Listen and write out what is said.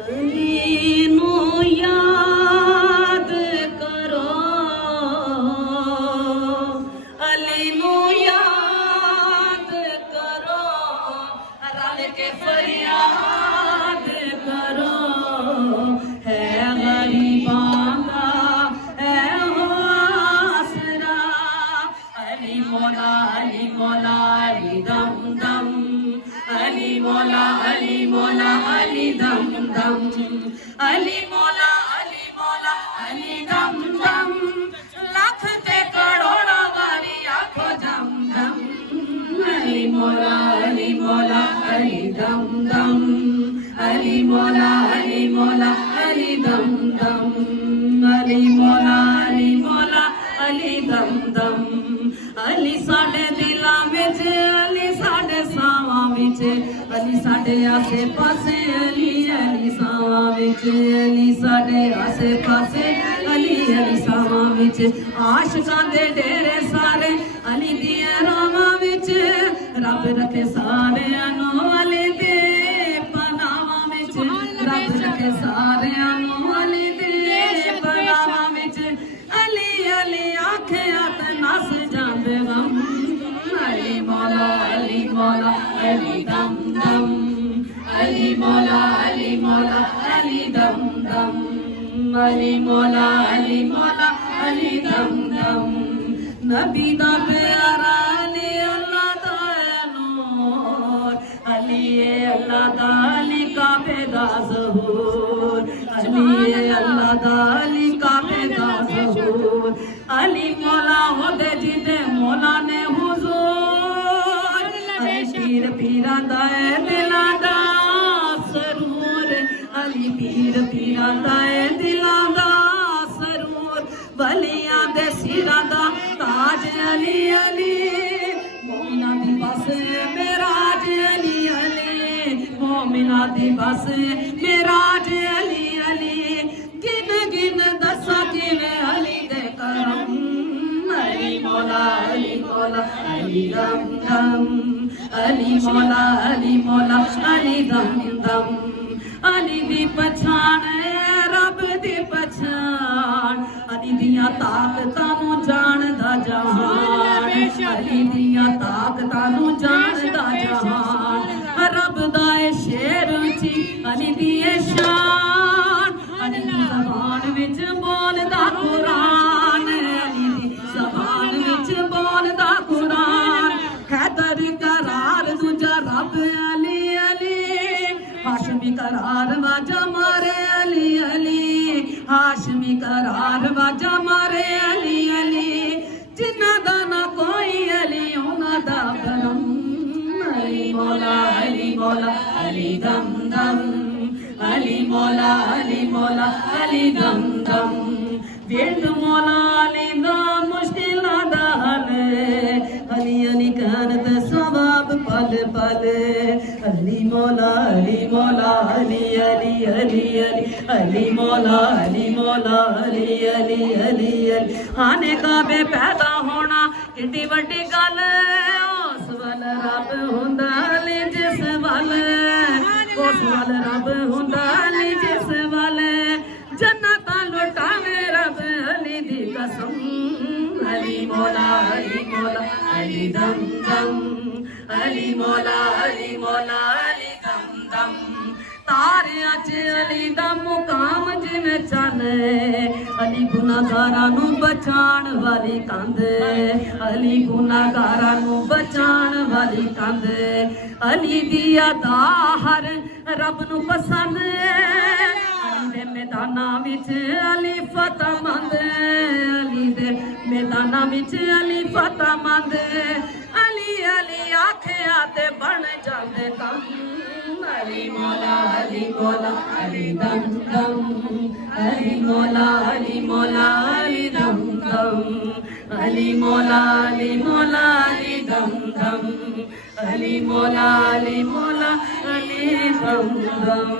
अली नू याद करो, अली नू याद करो, रल के फरियाद करो। है गरीबां दा है हो आसरा, अली मौला अली दम दम, अली मौला अली दम दम, अली मौला अली दम दम। लख ते करोड़ा वाली आखो जम जम, अली मौला अली दम दम, अली मौला अली दम दम, अली मौला अली दम दम। अली साडे दिलां विच, अली साडे सावां विच, अली साडे आसे पासे, अली सावां विच, अली साडे आसे पासे, अली सावां विच। आशिकां दे डेरे सारे अली दियां रावां विच, रब रखे सारियां नूं अली दे पनावां विच, रब रखे सारियां नूं अली दे पनावां विच। अली आखिया ते नस जांदे गम, अली मौला अली दम दम, अली मौला अली दम दम, अली मौला अली दम दम। नबी दा प्यारा अली अल्लाह दा नूर, अली अल्लाह दा अली काबे दा ज़हूर, अली अल्लाह दा अली काबे दा ज़हूर। अली मौला होदे जिदे मौला ने हुजूर, अली पीर पीरां दा दिलां दा सरूर, अली पीर पीरां दा दिलां दा सरूर। बलियां दे सिरां दा ताज अली मोमिना दी बस मेराज अली मोमिना दी बस मेराज अली गिन गिन दसा किवें अली दे करम, अली मौला अली दम दम, अली मौला अली दम दम। अली दी पछाण रब दी पछाण, अली दियां ताकतां नूं जानदा जहान, अली दियां ताकतां नूं जानदा जहान। रब दा शेर ची अली दी शान, अली दी ज़बान विच बोलदा कुरान, अली दी ज़बान विच बोलदा कुरान। हैदर करार दूजा रब अली हाशमी करार वाजा मारे अली हाशमी करार वाजा मारे अली जिन्ना दा ना कोई अली उन्ना दा करम, अली मौला अली दम दम, अली मौला अली दम दम। वेद मौला अली दा मुश्किलां दा हल, अली करत सवाब पल पल। अली मौला अली मौला अली आने काबे पैदा होना किड्डी वड्डी गल, उस वल रब हुंदा अली जिस वल, उस वल रब हुंदा अली जिस वल। जन्नतां लुटावे रब अली दी कसम, अली मौला अली दम दम, अली मौला अली दम दम। तारियां च अली दा मुकाम जिवें चन, अली गुनाहगारां नूं बचाण वाली कंध, अली गुनाहगारां नूं बचाण वाली कंध। अली दी अदा हर रब नूं पसंद, अली दे मैदानां विच अली फतहमंद, अली दे मैदानां विच अली फतहमंद। अली आखिया ते बन जांदे कम, अली मौला अली दम दम, अली मौला अली दम दम, अली मौला अली दम दम, अली मौला अली दम दम।